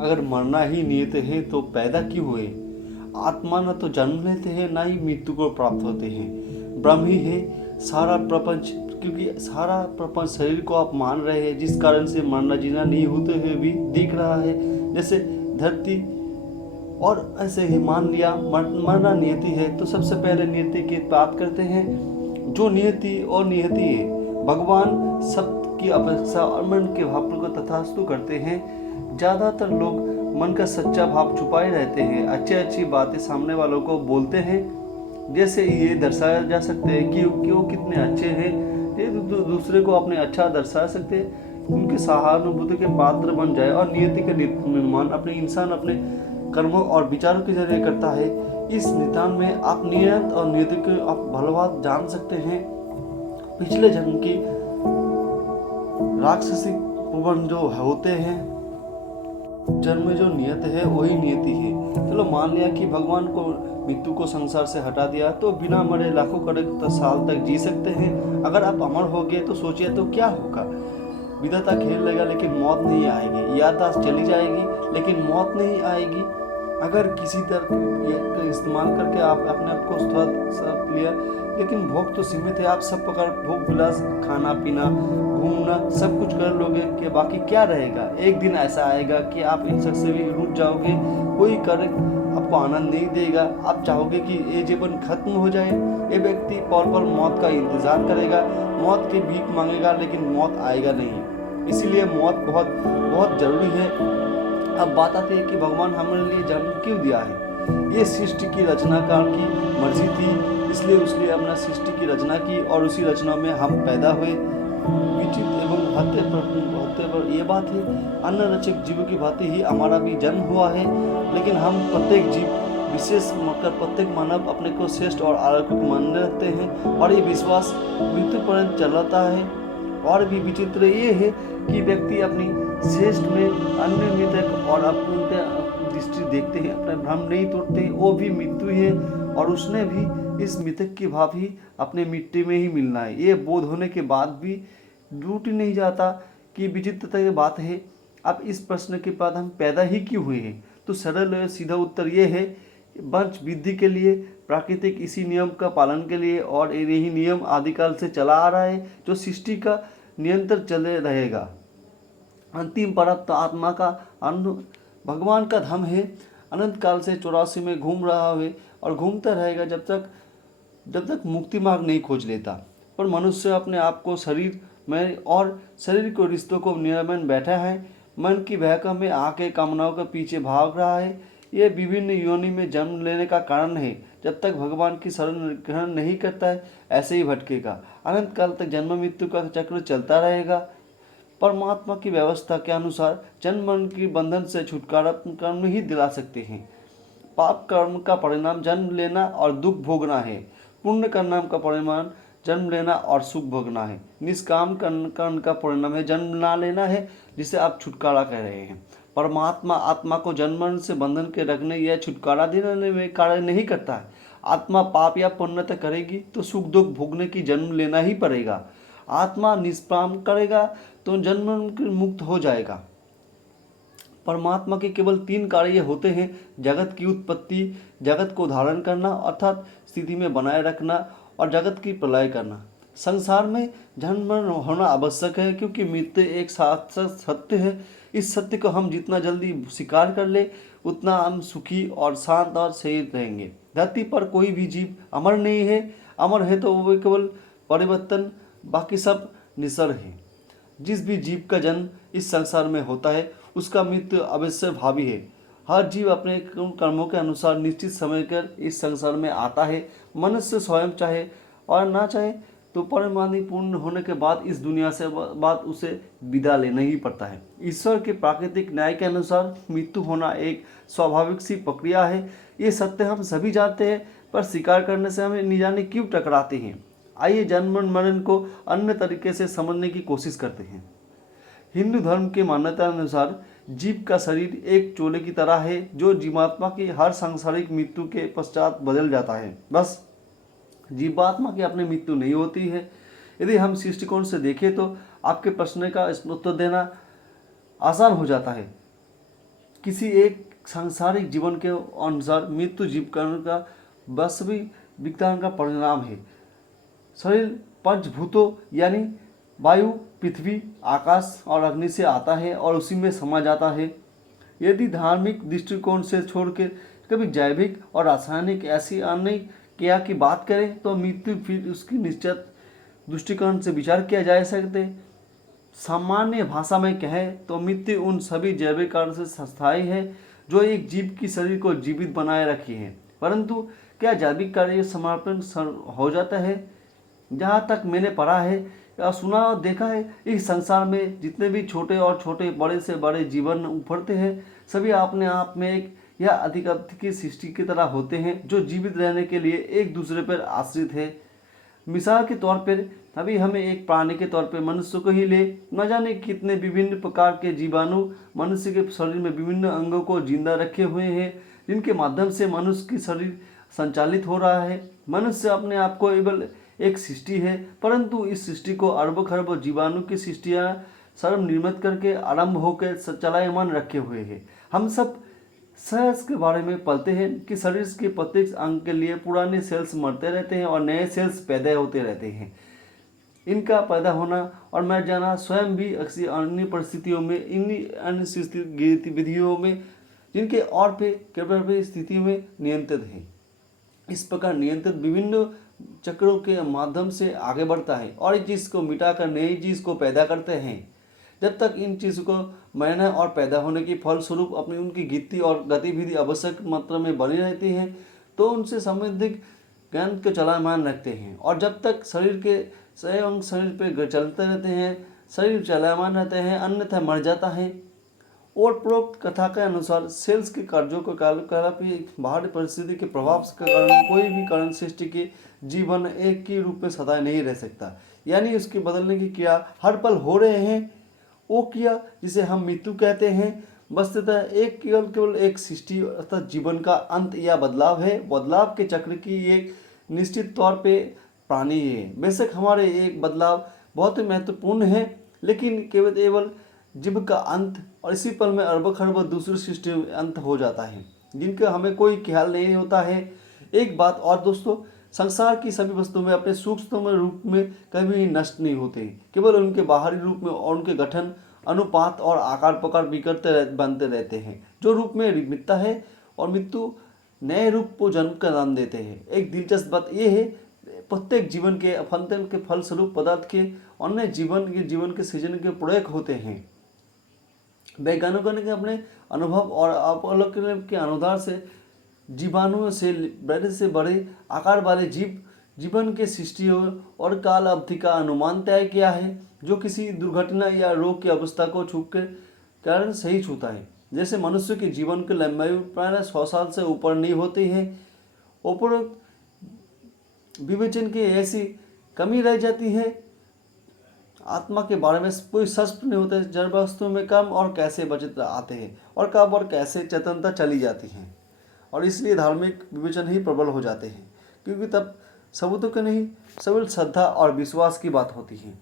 अगर मरना ही नियत है तो पैदा क्यों हुए? आत्मा न तो जन्म लेते हैं ना ही मृत्यु को प्राप्त होते हैं। ब्रह्म ही है सारा प्रपंच। क्योंकि सारा प्रपंच शरीर को आप मान रहे हैं, जिस कारण से मरना जीना नहीं होते हुए भी दिख रहा है, जैसे धरती। और ऐसे ही मान लिया मरना नियति है, तो सबसे पहले नियति की बात करते हैं। जो नियति और नियति है, भगवान सब की अपेक्षा और मन के भाव को तथास्तु करते हैं। ज़्यादातर लोग मन का सच्चा भाव छुपाए रहते हैं, अच्छी बातें सामने वालों को बोलते हैं, जैसे ये दर्शाया जा सकते हैं कि वो कितने अच्छे हैं। ये दूसरे को अपने अच्छा दर्शा सकते हैं, उनकी सहानुभूति के पात्र बन जाए। और नियति का निर्माण अपने इंसान अपने कर्मों और विचारों के जरिए करता है। इस निदान में आप नियत और नियति को आप भलवात जान सकते हैं। पिछले जन्म की राक्षसी प्रबंध जो होते हैं, जन्म में जो नियत है वही नियति है। चलो मान लिया कि भगवान को मृत्यु को संसार से हटा दिया, तो बिना मरे लाखों करोड़ साल तक जी सकते हैं। अगर आप अमर हो गए तो सोचिए तो क्या होगा। विधाता खेल लेगा लेकिन मौत नहीं आएगी। याददाश्त चली जाएगी लेकिन मौत नहीं आएगी। अगर किसी तरह इस्तेमाल करके आप अपने आप को स्वस्थ लिया, लेकिन भोग तो सीमित है। आप सब प्रकार भोग विलास, खाना पीना, घूमना सब कुछ कर लोगे कि बाकी क्या रहेगा। एक दिन ऐसा आएगा कि आप इन सब से भी रुक जाओगे, कोई कर आपको आनंद नहीं देगा। आप चाहोगे कि ये जीवन खत्म हो जाए। ये व्यक्ति पल पल मौत का इंतजार करेगा, मौत की भीख मांगेगा, लेकिन मौत आएगा नहीं। इसीलिए मौत बहुत बहुत जरूरी है। अब बात आती है कि भगवान हमारे लिए जन्म क्यों दिया है। ये सृष्टि की रचनाकार की मर्जी थी, इसलिए उसने अपना सृष्टि की रचना की और उसी रचना में हम पैदा हुए। विचित्र एवं हत्या पर यह बात है, अन्न रचक जीव की भांति ही हमारा भी जन्म हुआ है। लेकिन हम प्रत्येक जीव विशेष कर प्रत्येक मानव अपने को श्रेष्ठ और अलौकिक मानने रखते हैं, और ये विश्वास मृत्यु पर्यंत चलाता है। और भी विचित्र ये है कि व्यक्ति अपनी श्रेष्ठ में अन्य मृतक और अपनी दृष्टि देखते हैं, अपना भ्रम नहीं तोड़ते। वो भी मृत्यु है और उसने भी इस मृतक की भाव ही अपने मिट्टी में ही मिलना है। ये बोध होने के बाद भी टूट ही नहीं जाता कि विचित्रता की बात है। अब इस प्रश्न के बाद हम पैदा ही क्यों हुए हैं, तो सरल और सीधा उत्तर ये है, वंश वृद्धि के लिए, प्राकृतिक इसी नियम का पालन के लिए। और यही नियम आदिकाल से चला आ रहा है, जो सृष्टि का नियंत्रण चले रहेगा। अंतिम प्राप्त आत्मा का भगवान का धाम है। अनंत काल से 84 में घूम रहा है और घूमता रहेगा जब तक मुक्ति मार्ग नहीं खोज लेता। पर मनुष्य अपने आप को शरीर में और शरीर को रिश्तों को नियमन बैठा है। मन की बहका में आके कामनाओं के पीछे भाग रहा है। ये विभिन्न योनि में जन्म लेने का कारण है। जब तक भगवान की शरण ग्रहण नहीं करता है, ऐसे ही भटकेगा। अनंत काल तक जन्म मृत्यु का चक्र चलता रहेगा। परमात्मा की व्यवस्था के अनुसार जन्म मरण के बंधन से छुटकारा कर्म ही दिला सकते हैं। पाप कर्म का परिणाम जन्म लेना और दुख भोगना है। पुण्य कर्म का परिणाम जन्म लेना और सुख भोगना है। निष्काम कर्म का परिणाम है जन्म ना लेना है, जिसे आप छुटकारा कह रहे हैं। परमात्मा आत्मा को जन्म मरण से बंधन के रखने या छुटकारा देने में कार्य नहीं करता है। आत्मा पाप या पुण्यता करेगी तो सुख दुख भोगने की जन्म लेना ही पड़ेगा। आत्मा निष्काम करेगा तो जन्म मुक्त हो जाएगा। परमात्मा के केवल 3 कार्य होते हैं: जगत की उत्पत्ति, जगत को धारण करना अर्थात स्थिति में बनाए रखना, और जगत की प्रलय करना। संसार में जन्म मरण होना आवश्यक है, क्योंकि मृत्यु एक शाश्वत सत्य है। इस सत्य को हम जितना जल्दी स्वीकार कर ले, उतना हम सुखी और शांत और सही रहेंगे। धरती पर कोई भी जीव अमर नहीं है। अमर है तो वो केवल परिवर्तन, बाकी सब निसर है। जिस भी जीव का जन्म इस संसार में होता है, उसका मृत्यु अवश्य भावी है। हर जीव अपने कर्मों के अनुसार निश्चित समय कर इस संसार में आता है। मनुष्य स्वयं चाहे और ना चाहे तो परिमाणी पूर्ण होने के बाद इस दुनिया से बाद उसे विदा लेना ही पड़ता है। ईश्वर के प्राकृतिक न्याय के अनुसार मृत्यु होना एक स्वाभाविक सी प्रक्रिया है। ये सत्य हम सभी जानते हैं, पर स्वीकार करने से हमें न जाने क्यों टकराते हैं। आइए जन्म मरण को अन्य तरीके से समझने की कोशिश करते हैं। हिंदू धर्म की मान्यता अनुसार जीव का शरीर एक चोले की तरह है, जो जीवात्मा की हर सांसारिक मृत्यु के पश्चात बदल जाता है। बस जीवात्मा की अपनी मृत्यु नहीं होती है। यदि हम दृष्टिकोण से देखें तो आपके प्रश्न का उत्तर देना आसान हो जाता है। किसी एक सांसारिक जीवन के अनुसार मृत्यु जीवन का वास्तविक विज्ञान का परिणाम है। शरीर पंचभूतों यानी वायु, पृथ्वी, आकाश और अग्नि से आता है और उसी में समा जाता है। यदि धार्मिक दृष्टिकोण से छोड़ के कभी जैविक और रासायनिक ऐसी अन्य क्रिया की बात करें तो मृत्यु फिर उसकी निश्चित दृष्टिकोण से विचार किया जा सकते। सामान्य भाषा में कहें तो मृत्यु उन सभी जैविक कार्य से स्थायी है जो एक जीव की शरीर को जीवित बनाए रखी है। परंतु क्या जैविक कार्य समापन हो जाता है? जहाँ तक मैंने पढ़ा है या सुना और देखा है, इस संसार में जितने भी छोटे और छोटे बड़े से बड़े जीवन उभरते हैं सभी अपने आप में एक या अधिक की सृष्टि की तरह होते हैं जो जीवित रहने के लिए एक दूसरे पर आश्रित है। मिसाल के तौर पर अभी हमें एक प्राणी के तौर पर मनुष्य को ही ले, न जाने कितने विभिन्न प्रकार के जीवाणु मनुष्य के शरीर में विभिन्न अंगों को जिंदा रखे हुए हैं जिनके माध्यम से मनुष्य की शरीर संचालित हो रहा है। मनुष्य अपने आप को केवल एक सृष्टि है, परंतु इस सृष्टि को अरबों खरबों जीवाणु की सृष्टियाँ सर्व निर्मित करके आरंभ होकर चलायमान रखे हुए हैं। हम सब सेल्स के बारे में पढ़ते हैं कि शरीर के प्रत्येक अंग के लिए पुराने सेल्स मरते रहते हैं और नए सेल्स पैदा होते रहते हैं। इनका पैदा होना और मर जाना स्वयं भी अक्सर अन्य परिस्थितियों में इन्हीं अन्य गतिविधियों में जिनके और पे केवल स्थिति में नियंत्रित है। इस प्रकार नियंत्रित विभिन्न चक्रों के माध्यम से आगे बढ़ता है और इस चीज़ को मिटाकर नई चीज़ को पैदा करते हैं। जब तक इन चीज़ों को मरना और पैदा होने के फलस्वरूप अपनी उनकी गिनती और गतिविधि आवश्यक मात्रा में बनी रहती हैं तो उनसे संबंधित ज्ञान को चलायमान रखते हैं। और जब तक शरीर के सही अंग शरीर पर चलते रहते हैं, शरीर चलायमान रहते हैं, अन्यथा मर जाता है। और उपरोक्त कथा के अनुसार सेल्स के कार्यों को कार्यकलाप बाहरी परिस्थिति के प्रभाव के कारण कोई भी कारण सृष्टि के जीवन एक ही रूप में सदा नहीं रह सकता, यानी उसके बदलने की क्रिया हर पल हो रहे हैं। वो क्रिया जिसे हम मृत्यु कहते हैं वस्तुतः एक केवल एक सृष्टि अर्थात जीवन का अंत या बदलाव है। बदलाव के चक्र की एक निश्चित तौर पे प्राणी है। बेशक हमारे एक बदलाव बहुत ही महत्वपूर्ण है, लेकिन केवल जीव का अंत और इसी पल में अरबों खरबों दूसरी सृष्टि अंत हो जाता है जिनका हमें कोई ख्याल नहीं होता है। एक बात और दोस्तों, संसार की सभी वस्तुएं अपने सूक्ष्म रूप में कभी नष्ट नहीं होते, केवल उनके बाहरी रूप में और उनके गठन अनुपात और आकार प्रकार बिगड़ते बनते रहते हैं। जो रूप में मिटता है और मृत्यु नए रूप को जन्म का नाम देते हैं। एक दिलचस्प बात यह है प्रत्येक जीवन के फंक्शन के फलस्वरूप पदार्थ के अन्य जीवन के सृजन के प्रयोग होते हैं। वैज्ञानिकों ने अपने अनुभव और अवलोकन के अनुसार से जीवाणुओं से बड़े से बड़े आकार वाले जीवन के सृष्टि और काल अवधि का अनुमान तय किया है जो किसी दुर्घटना या रोग की अवस्था को छूट के कारण सही छूता है। जैसे मनुष्य के जीवन की लंबाई प्राय 100 साल से ऊपर नहीं होती है। उपरोक्त विवेचन की ऐसी कमी रह जाती है। आत्मा के बारे में कोई स्पष्ट नहीं होता है। जड़ वस्तु में कम और कैसे बचत आते हैं और कब और कैसे चेतनता चली जाती है, और इसलिए धार्मिक विवेचन ही प्रबल हो जाते हैं क्योंकि तब सबूतों के नहीं, केवल श्रद्धा और विश्वास की बात होती है।